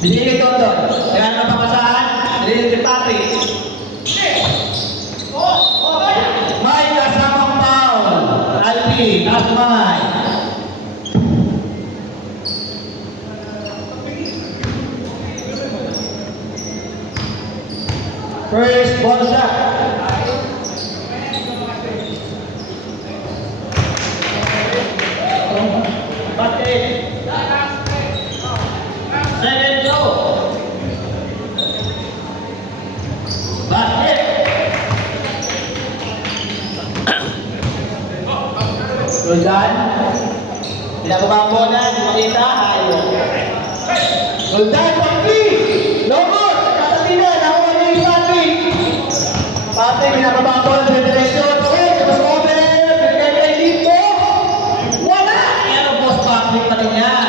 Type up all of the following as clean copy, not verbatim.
Binili ko doon. Kaya napapasahan, binili si Patrick. May kasamang foul. Alvin, Asmay. First ball shot. Patrick. Second go. Basket. Roldan. Pinababa ang bola, di makita, ayaw. Roldan, Paki! Lomot! Katalina, nakuha niya yung Patrick. Patrick, pinababa ang bola sa direksyon. Okay, tapos over. Pinagay kay Lito. Wala! Yan ang boss Patrick pa rin yan.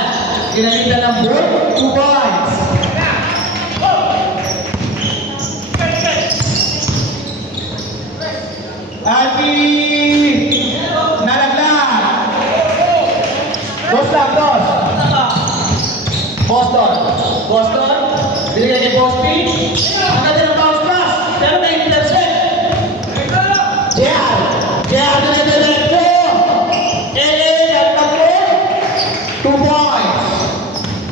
Ginalitan ng board, 2 points. Alpi! Nalaglag! Dos lang, dos. Boston. Boston. Binigay ni Boston. Ang ganda ng bounce pass. Pero may intercept. JR. JR na nagdalagpo. Ang takbo. 2 points.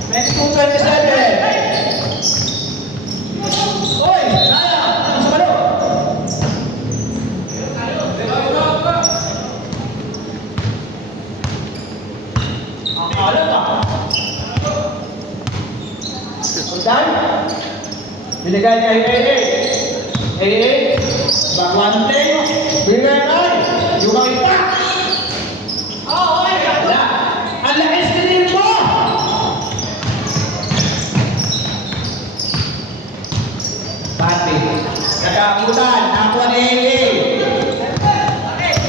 22-27. Oy! Sayang! Ano sa balo? Ang alam ka. Sultan? Binigay kay AA. AA? Bakwante? Binigay kay? Yung makita? Wala. Ang lakas din mo! Pati. Nakakutan. Nakuha ni AA.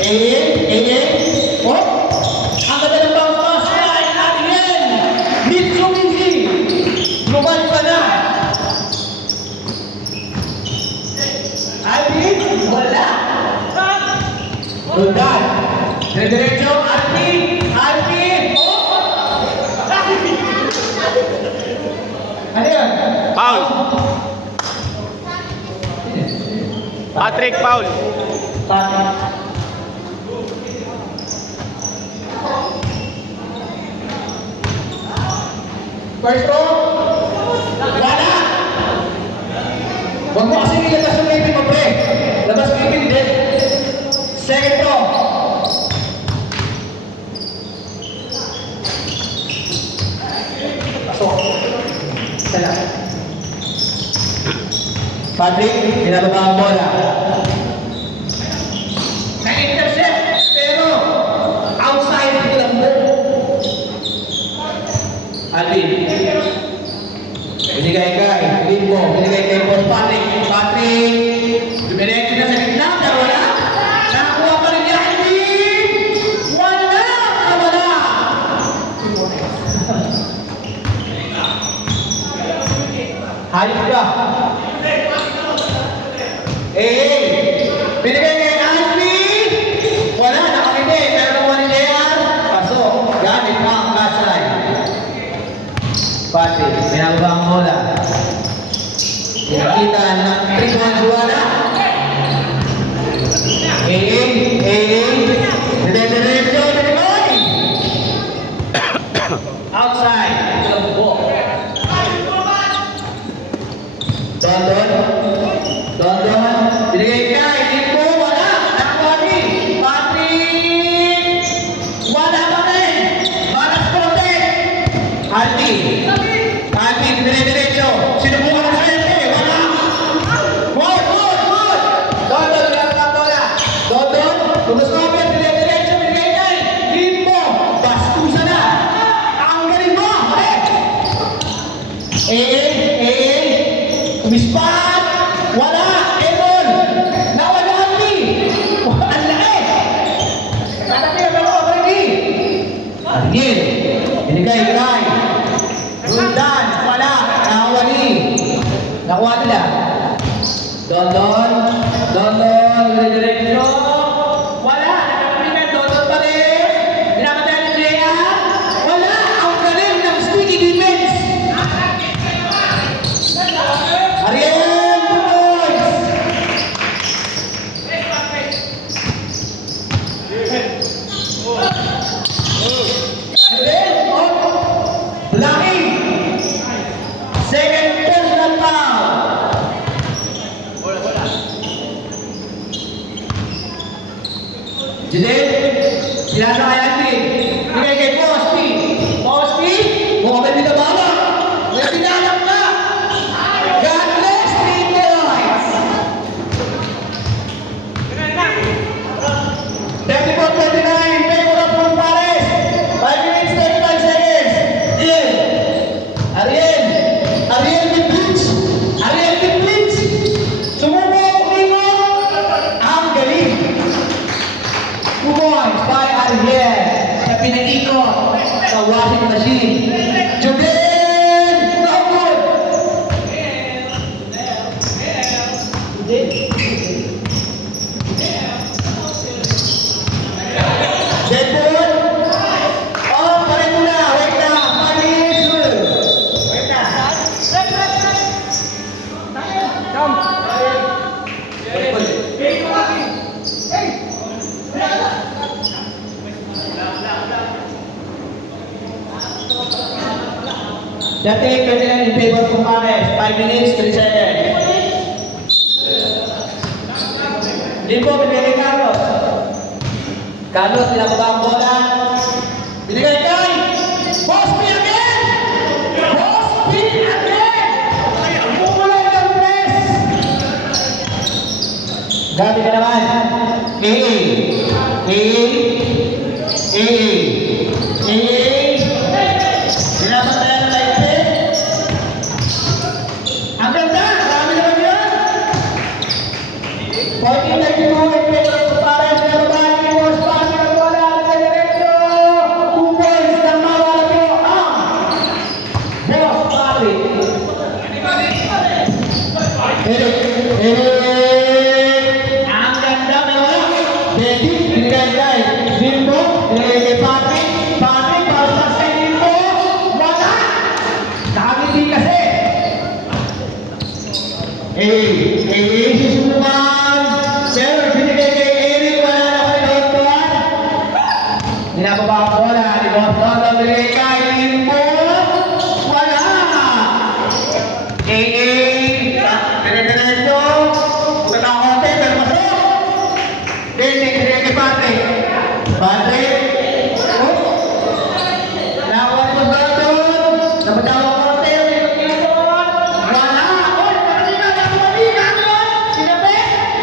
AA? Oh? Ang ganda ng bounce pass. Kain natin yan. Mitsubishi. Lumay pa na. Alvin? Wala. Roldan. Diretso. Alvin. Alvin. Oh! Ano yan? Foul. Patrick, foul. Patrick. First row. Wala. Huwag mo kasi ilabas yung ipin mo, pre. Labas yung ipin din. Second row. Pasok. Isa lang. Patrick, pinababa ang bola. Na-intercept, pero outside ng lambo. Alvin. Binigay kay Limbo. Binigay kay Boss Patrick. Patrick. Dumiretso na sa gitna. Pero wala. Nakakuha pa rin niya. Alvin. Wala. Wala. Hayop ka. Binigay kay Alvin. Wala. Nakamiti. Pero nakuha ni JR. Pasok. Gamit na ang kasay. Patrick, pinababa ang bola. Pinakita ng 3 points wala. Diretso, binigay. Outside. Don. Binigay kay Lito. Wala. Nakuha ni Patrick. Wala pa rin. Malas protect. Alvin, diretso. Sinubukan ng swerte. Wala. Good. Dondon, lang ang bola. Dondon, tumusopit. Diretso, binigay kay Limbo. Bastusa na. Ang galing mo. Umispat. Wala. Eron. Nawala ni. Ang laki. Judith, sinasa kay Andy. Bigay kay Posty. Posty, mukhang may binababa. May pinalap ka. God bless 3 points. 34-29 in favor of Pares. 5 minutes, 35 seconds. Ariel. Ariel with blitz. Ariel with blitz. Sumubo, umingon. Ang galing. 2 points by Ariel. Sa pinag-ikot sa washing machine. Jubin! No good! Deadpool! Oh, parin mo na! Wait na! 5 minutes! Wait na! Dati, 29 in favor of Pares. 5 minutes, 3 seconds. Limbo, binigay Carlos. Carlos, pinababa ang bola. Binigay kay Bosby again! Bosby again! Bumulay ng press! Dati ka naman. Pinapatayan na laipit. Ang ganda! Marami naman yun! 14-92 in favor of Pares. Pinababa ni Boss Bosby ang bola. Diretso! 2 points ng mawala po ang Boss Bosby. Ang ganda na wala. Betty, binigay kay Limbo. Binigay kay Patrick. Patrick, pasas kay Limbo. Wala! Nakangiti kasi. Susubukan. Pero binigay kay Eric. Wala na kay Doctor. Pinababa ang bola ni Boss Bosby. Binigay kay Limbo. Wala! Dire-diretso. Punta ang konti, pero masok. Binigay kay Patrick. Patrick. Nakuha ni Boss Bosby. Napatawa ang konti. Wala. Oy, pati na. Nakuha ni Carlos. Sinabi.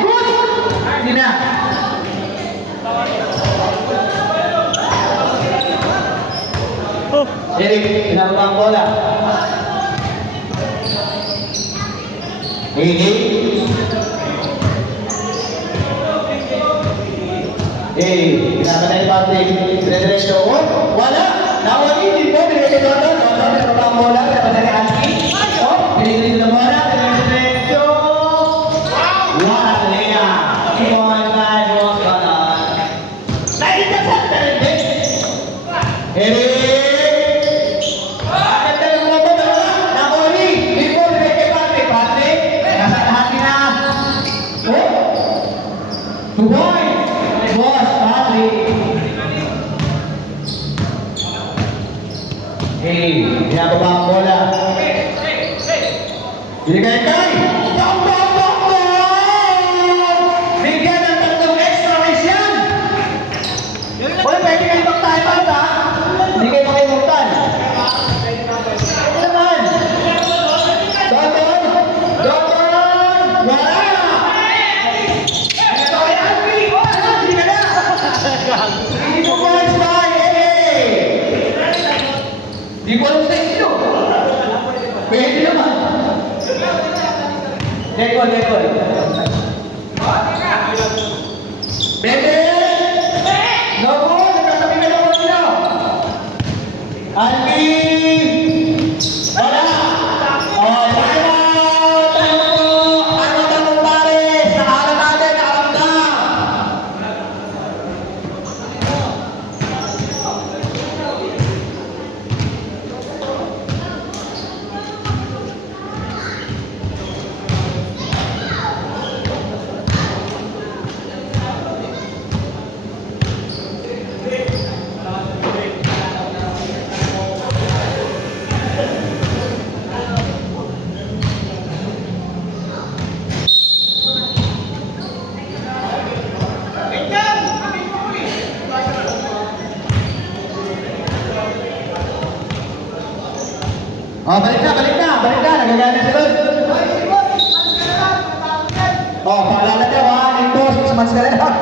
Good. Hindi na. Eric, pinababa ang bola. Pinapatay ni Patrick. Dire-diretso. Oh, wala. Nakuha ni Limbo. Binigay kay Dodo. Dodo, pinababa ang bola. Pinapatay ni Andy. Oh, binigay ng bola. Dire-diretso. Wala. 2 points by Boss Ganon. Naintasat ka rin din. Eric. Ganda ng mga bola. Nakuha ni Limbo. Binigay kay Patrick. Patrick. Nasa lahat na. Oh. 2 points. Boss Patrick. Pinababa ang bola. Binigay kay Bang! Bigyan ng 3 extra race yan. Uy, pwede kayo mag-time out ha. Hindi kayo makimurtan. Naman. Doton! Wala! Ito ay Andy! Hindi ka na! Hindi po points by Di ko alam sa inyo. Pwede naman. Oh, balik na. Nagagalit si Lord. Oh, paalala niya, 1 and 2, 6 months ka na lang.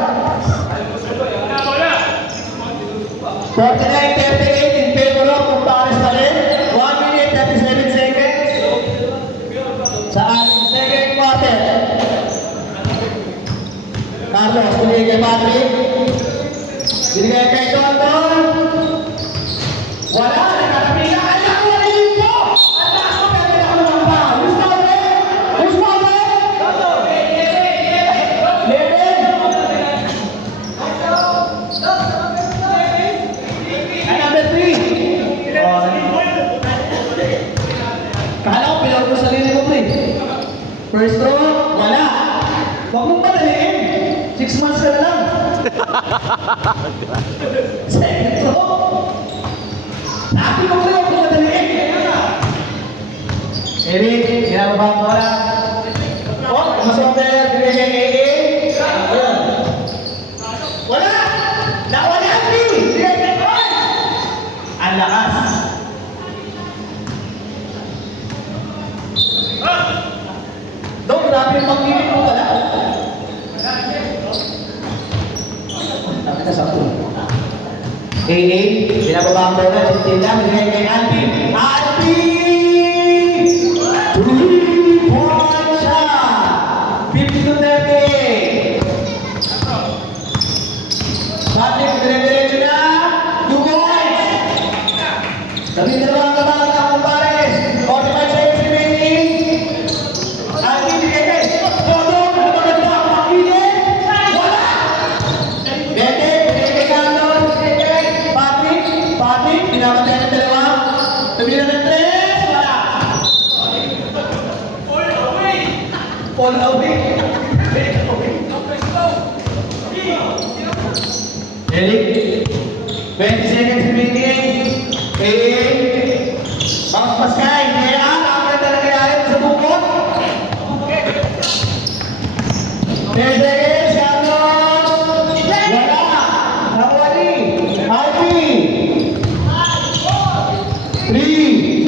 49-38 in favor of Compares pa rin. 1 minute, 37 seconds. Sa ating second quarter. Carlos, binigay kay Patrick. Binigay kay Tonton. Wala, nakakapila. Alam ko, rin po! At taas ko, pero ako naman pa. Who's counted? Who's counted? Leven. Ay, number 3. Kala ko, pilaw ko sarili mo, pre. First throw, wala. Huwag mong padaliin. 6 months ka na lang. Second throw. Sabi ko kayo kung madaliin. Eric, ginababa mo na. Oh, masober, binigay kay AA. Ayun. Wala! Nawala ang team! Binigay kay Paul! Ang lakas. Dok, grabe yung pag-ibig mo pala. Sabi na sa pool. AA, binababa ang bola, Chinchilla, binigay kay Alvin. Alvin! 3-point shot! 50-38. Patrick, dire-diretso na. 2 points! Sabi-dalawang kabang na Compares. 45 seconds remaining. Alvin, binigay kay Todo. Ano ba ganda ang pag-ibig? Wala! Bete, binigay kay Carlos, binigay kay Patrick, binabatay ng dalawa. Tumira ng 3, wala. All away. Eric, 20 seconds remaining. Bounce pass kay, kaya ang ganda na kaya sa bukod. 10 seconds, Carlos. Wala. Nawali. Alvin. 3,